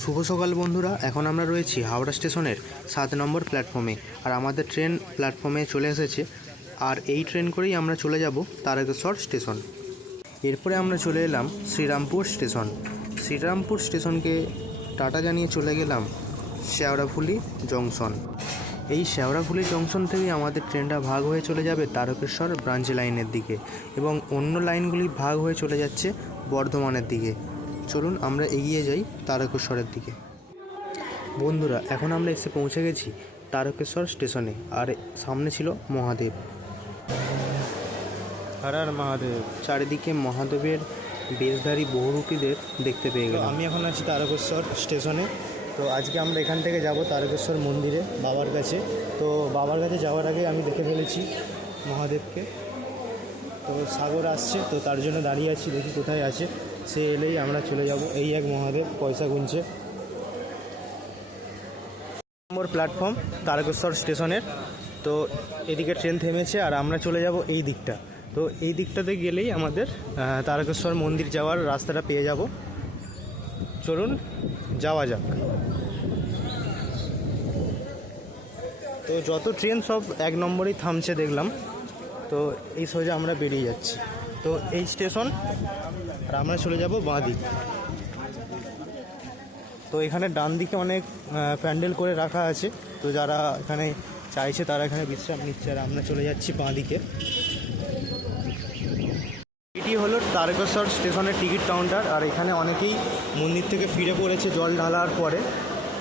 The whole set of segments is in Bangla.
শুভ সকাল, বন্ধুরা। এখন আমরা রয়েছি হাওড়া স্টেশনের সাত নম্বর প্ল্যাটফর্মে। আর আমাদের ট্রেন প্ল্যাটফর্মে চলে এসেছে। আর এই ট্রেন করেই আমরা চলে যাব তারকেশ্বর স্টেশন। এরপরে আমরা চলে এলাম শ্রীরামপুর স্টেশন। শ্রীরামপুর স্টেশনকে টাটা জানিয়ে চলে গেলাম শেওড়াফুলি জংশন। এই শেওড়াফুলি জংশন থেকেই আমাদের ট্রেনটা ভাগ হয়ে চলে যাবে তারকেশ্বর ব্রাঞ্চ লাইনের দিকে এবং অন্য লাইনগুলি ভাগ হয়ে চলে যাচ্ছে বর্ধমানের দিকে। চলুন আমরা এগিয়ে যাই তারকেশ্বরের দিকে। বন্ধুরা এখন আমরা এসে পৌঁছে গেছি তারকেশ্বর স্টেশনে আর সামনে ছিল মহাদেব। হর হর মহাদেব। চারিদিকে মহাদেবের বেশধারী বহুরূপীদের দেখতে পেয়ে গেলাম। আমি এখন আছি তারকেশ্বর স্টেশনে। তো আজকে আমরা এখান থেকে যাব তারকেশ্বর মন্দিরে বাবার কাছে। তো বাবার কাছে যাওয়ার আগে আমি দেখে ফেলেছি মহাদেবকে। তো সাগর আসছে তো তার জন্য দাঁড়িয়ে আছি দেখি কোথায় আছে। সে এলেই আমরা চলে যাব। এই এক মহাদেব পয়সা গুনছে। নম্বর প্ল্যাটফর্ম, তারকেশ্বর স্টেশনের। তো এদিকে ট্রেন থেমেছে আর আমরা চলে যাব এই দিকটা। তো এই দিকটাতে গেলেই আমাদের তারকেশ্বর মন্দির যাওয়ার রাস্তাটা পেয়ে যাব। চলুন, যাওয়া যাক। তো যত ট্রেন সব এক নম্বরেই থামছে দেখলাম। তো এই সোজা আমরা বেরিয়ে যাচ্ছি। তো এই স্টেশন আর আমরা চলে যাব বাঁ দিক তো এখানে ডান দিকে অনেক প্যান্ডেল করে রাখা আছে। তো যারা এখানে চাইছে তারা এখানে বিশ্রাম নিচ্ছে আর আমরা চলে যাচ্ছি বাঁ দিকে এটি হলো তারকেশ্বর স্টেশনের টিকিট কাউন্টার আর এখানে অনেকেই মন্দির থেকে ফিরে পড়েছে জল ঢালার পরে।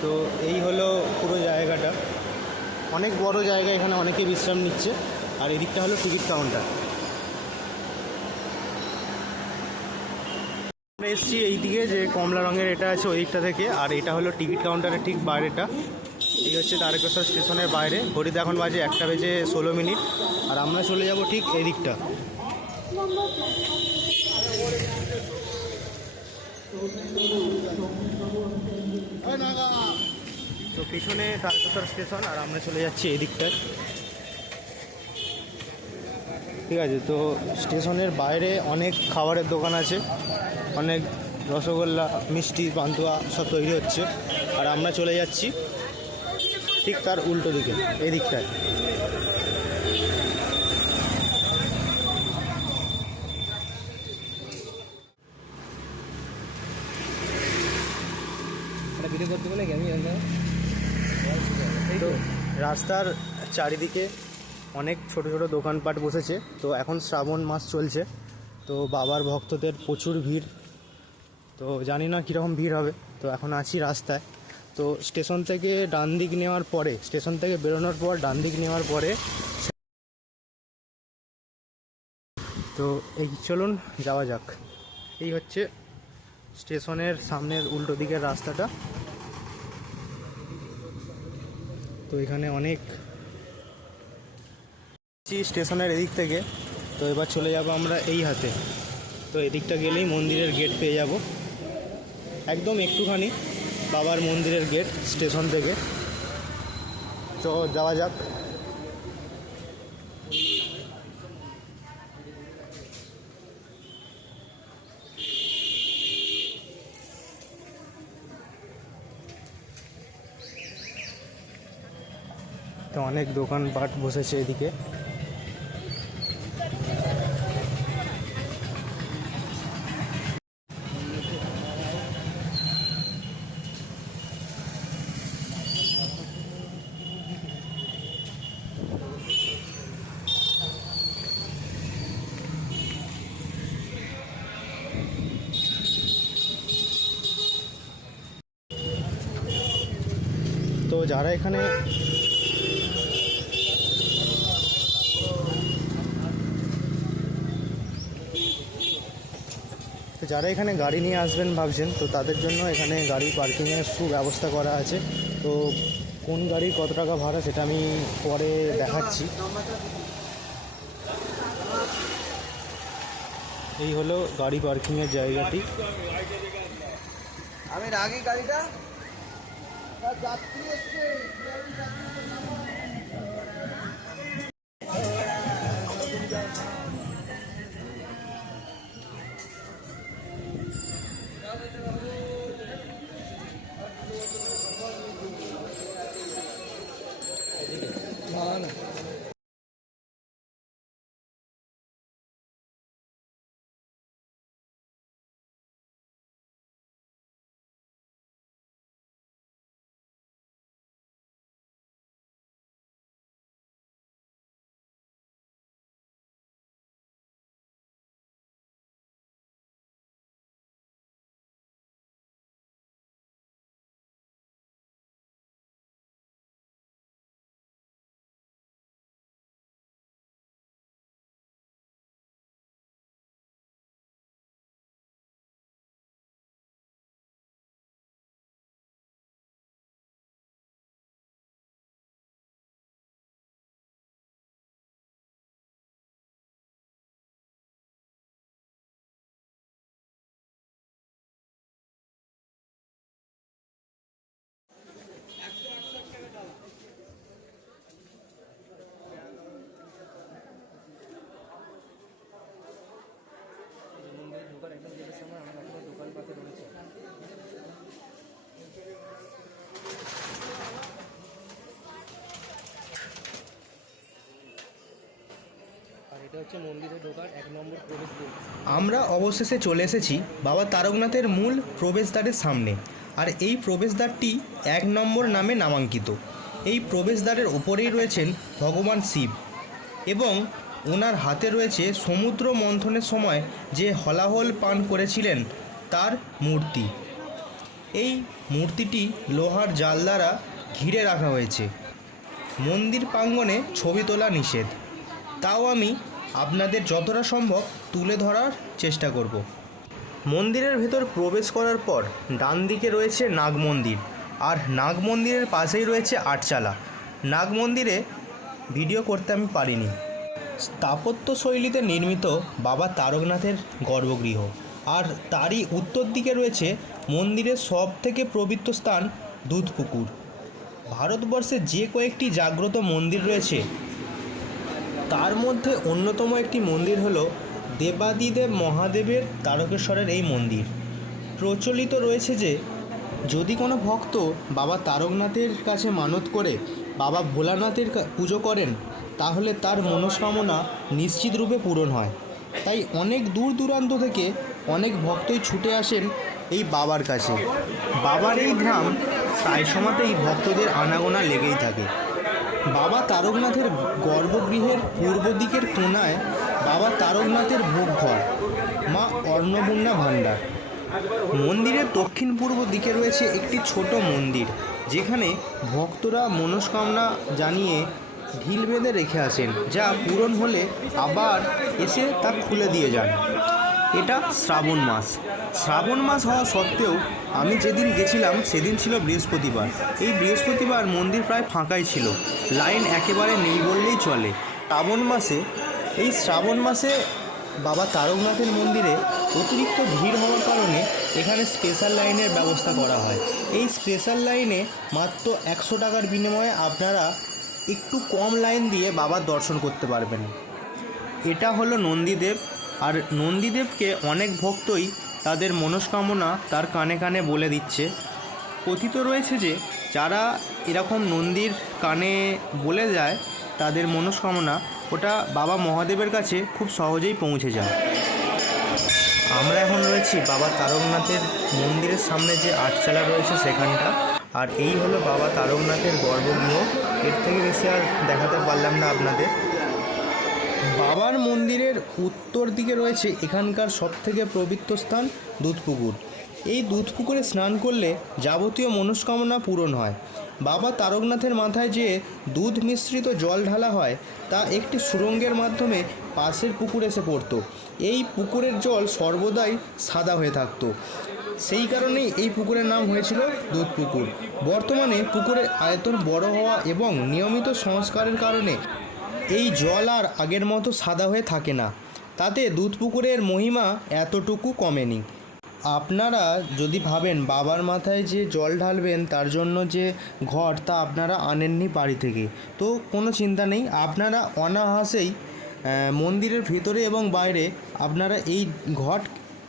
তো এই হলো পুরো জায়গাটা। অনেক বড় জায়গা এখানে অনেকেই বিশ্রাম নিচ্ছে। আর এদিকটা হলো টিকিট কাউন্টার। আমরা এসছি এই দিকে যে কমলা রঙের এটা আছে ওই দিকটা থেকে। আর এটা হলো টিকিট কাউন্টারের ঠিক বাইরেটা। এই হচ্ছে তারকেশ্বর স্টেশনের বাইরে। ঘড়িতে এখন বাজে একটা বেজে ষোলো মিনিট। আর আমরা চলে যাব ঠিক এই দিকটা তো পিছনে তারকেশ্বর স্টেশন, আর আমরা চলে যাচ্ছি এই দিকটায় ঠিক আছে, তো স্টেশনের বাইরে অনেক খাবারের দোকান আছে। অনেক রসগোল্লা মিষ্টি পান্তুয়া সব তৈরি হচ্ছে। আর আমরা চলে যাচ্ছি ঠিক তার উল্টো দিকে এই দিকটায় তো রাস্তার চারিদিকে অনেক ছোট ছোট দোকানপাট বসেছে। তো এখন শ্রাবণ মাস চলছে। তো বাবার ভক্তদের প্রচুর ভিড়। তো জানি না কীরকম ভিড় হবে। তো এখন আছি রাস্তায়। তো স্টেশন থেকে ডান দিক নেওয়ার পরে, স্টেশন থেকে বেরোনোর পর ডান দিক নেওয়ার পরে তো এই চলুন যাওয়া যাক। এই হচ্ছে স্টেশনের সামনের উল্টো দিকের রাস্তাটা। তো এখানে অনেক স্টেশনের এদিক থেকে। তো এবার চলে যাব আমরা এই হাতে। তো এদিকটা গেলেই মন্দিরের গেট পেয়ে যাব। একদম একটুখানি বাবার মন্দিরের গেট স্টেশন থেকে। তো যাওয়া যাক। তো অনেক দোকানপাট বসেছে এদিকে। যারা এখানে তো যারা এখানে গাড়ি নিয়ে আসবেন ভাবছেন, তো তাদের জন্য এখানে গাড়ি পার্কিংয়ের সুব্যবস্থা করা আছে। তো কোন গাড়ির কত টাকা ভাড়া সেটা আমি পরে দেখাচ্ছি। এই হলো গাড়ি পার্কিংয়ের জায়গাটি। আমি রাগি গাড়িটা। যাত্রী এসছে। হচ্ছে মন্দিরে ঢোকার এক নম্বর আমরা অবশেষে চলে এসেছি বাবা তারকনাথের মূল প্রবেশদ্বারের সামনে। আর এই প্রবেশদ্বারটি এক নম্বর নামে নামাঙ্কিত। এই প্রবেশদ্বারের ওপরেই রয়েছেন ভগবান শিব এবং ওনার হাতে রয়েছে সমুদ্র মন্থনের সময় যে হলাহল পান করেছিলেন তার মূর্তি। এই মূর্তিটি লোহার জাল দ্বারা ঘিরে রাখা হয়েছে। মন্দির প্রাঙ্গণে ছবি তোলা নিষেধ। তাও আমি আপনাদের যতটা সম্ভব তুলে ধরার চেষ্টা করব। মন্দিরের ভেতর প্রবেশ করার পর ডান দিকে রয়েছে নাগ মন্দির আর নাগ মন্দিরের পাশেই রয়েছে আটচালা। নাগ মন্দিরে ভিডিও করতে আমি পারিনি। স্থাপত্য শৈলীতে নির্মিত বাবা তারকনাথের গর্ভগৃহ আর তারই উত্তর দিকে রয়েছে মন্দিরের সব থেকে পবিত্র স্থান দুধপুকুর। ভারতবর্ষে যে কয়েকটি জাগ্রত মন্দির রয়েছে তার মধ্যে অন্যতম একটি মন্দির হল দেবাদিদেব মহাদেবের তারকেশ্বরের এই মন্দির। প্রচলিত রয়েছে যে, যদি কোনো ভক্ত বাবা তারকনাথের কাছে মানত করে, বাবা ভোলানাথের পুজো করেন, তাহলে তার মনস্কামনা নিশ্চিত রূপে পূরণ হয়। তাই অনেক দূর দূরান্ত থেকে অনেক ভক্তই ছুটে আসেন এই বাবার কাছে। বাবার এই গ্রাম প্রায় সময়তেই ভক্তদের আনাগোনা লেগেই থাকে। বাবা তারকনাথের গর্ভগৃহের পূর্ব দিকের কোণায় বাবা তারকনাথের ভোগ ঘর মা অন্নপূর্ণা ভাণ্ডার। মন্দিরের দক্ষিণ পূর্ব দিকে রয়েছে একটি ছোট মন্দির, যেখানে ভক্তরা মনস্কামনা জানিয়ে ঢিল বেঁধে রেখে আসেন, যা পূরণ হলে আবার এসে তা খুলে দিয়ে যান। এটা শ্রাবণ মাস। শ্রাবণ মাস হওয়া সত্ত্বেও আমি যেদিন গেছিলাম, সেদিন ছিল বৃহস্পতিবার। এই বৃহস্পতিবার মন্দির প্রায় ফাঁকাই ছিল। লাইন একেবারে নেই বললেই চলে। শ্রাবণ মাসে, এই শ্রাবণ মাসে বাবা তারকনাথের মন্দিরে অতিরিক্ত ভিড় হওয়ার কারণে এখানে স্পেশাল লাইনের ব্যবস্থা করা হয়। এই স্পেশাল লাইনে মাত্র একশো টাকার বিনিময়ে আপনারা একটু কম লাইন দিয়ে বাবার দর্শন করতে পারবেন। এটা হলো নন্দীদেব। আর নন্দীদেবকে অনেক ভক্তই তাদের মনস্কামনা তার কানে কানে বলে দিচ্ছে। কথিত রয়েছে যে যারা এরকম নন্দীর কানে বলে যায়, তাদের মনস্কামনা ওটা বাবা মহাদেবের কাছে খুব সহজেই পৌঁছে যায়। আমরা এখন রয়েছি বাবা তারকনাথের মন্দিরের সামনে যে আটচালা রয়েছে সেখানটা। আর এই হলো বাবা তারকনাথের গর্ভগৃহ। এর থেকে বেশি আর দেখাতে পারলাম না আপনাদের। বাবার মন্দিরের উত্তর দিকে রয়েছে এখানকার সবথেকে পবিত্র স্থান দুধপুকুর। এই দুধ পুকুরে স্নান করলে যাবতীয় মনস্কামনা পূরণ হয়। বাবা তারকনাথের মাথায় যে দুধ মিশ্রিত জল ঢালা হয়, তা একটি সুরঙ্গের মাধ্যমে পাশের পুকুরে এসে পড়তো। এই পুকুরের জল সর্বদাই সাদা হয়ে থাকতো। সেই কারণেই এই পুকুরের নাম হয়েছিল দুধ পুকুর। বর্তমানে পুকুরের আয়তন বড় হওয়া এবং নিয়মিত সংস্কারের কারণে এই জল আর আগের মতো সাদা হয়ে থাকে না। তাতে দুধ পুকুরের মহিমা এতটুকু কমেনি। আপনারা যদি ভাবেন বাবার মাথায় যে জল ঢালবেন, তার জন্য যে ঘট তা আপনারা আনেননি বাড়ি থেকে। তো কোনো চিন্তা নেই, আপনারা অনাহাসেই মন্দিরের ভেতরে এবং বাইরে আপনারা এই ঘট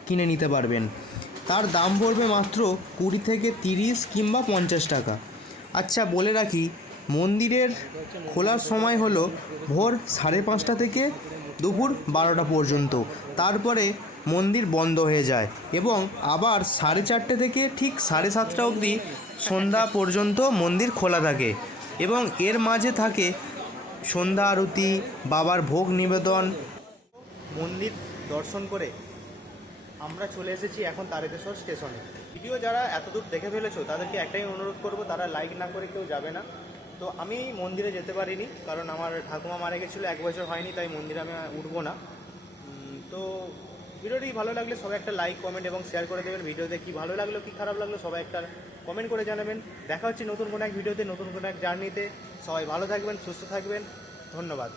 কিনে নিতে পারবেন। তার দাম পড়বে মাত্র কুড়ি থেকে তিরিশ কিংবা পঞ্চাশ টাকা। আচ্ছা বলে রাখি, মন্দিরের খোলার সময় হলো ভোর সাড়ে পাঁচটা থেকে দুপুর বারোটা পর্যন্ত। তারপরে মন্দির বন্ধ হয়ে যায় এবং আবার সাড়ে চারটে থেকে ঠিক সাড়ে সাতটা অবধি সন্ধ্যা পর্যন্ত মন্দির খোলা থাকে এবং এর মাঝে থাকে সন্ধ্যা আরতি, বাবার ভোগ নিবেদন। মন্দির দর্শন করে আমরা চলে এসেছি এখন তারকেশ্বর স্টেশনে। ভিডিও যারা এতদূর দেখে ফেলেছো, তাদেরকে একটাই অনুরোধ করব, তারা লাইক না করে কেউ যাবে না। তো আমি মন্দিরে যেতে পারিনি, কারণ আমার ঠাকুমা মারা গেছিল, এক বছর হয়নি, তাই মন্দিরে আমি উঠবো না। তো ভিডিওটি ভালো লাগলে সবাই একটা লাইক কমেন্ট এবং শেয়ার করে দেবেন। ভিডিওতে কি ভালো লাগল, কি খারাপ লাগল, সবাই একটা কমেন্ট করে জানাবেন। দেখা হচ্ছে নতুন কোনো এক ভিডিওতে, নতুন কোনো এক জার্নিতে সবাই ভালো থাকবেন, সুস্থ থাকবেন। ধন্যবাদ।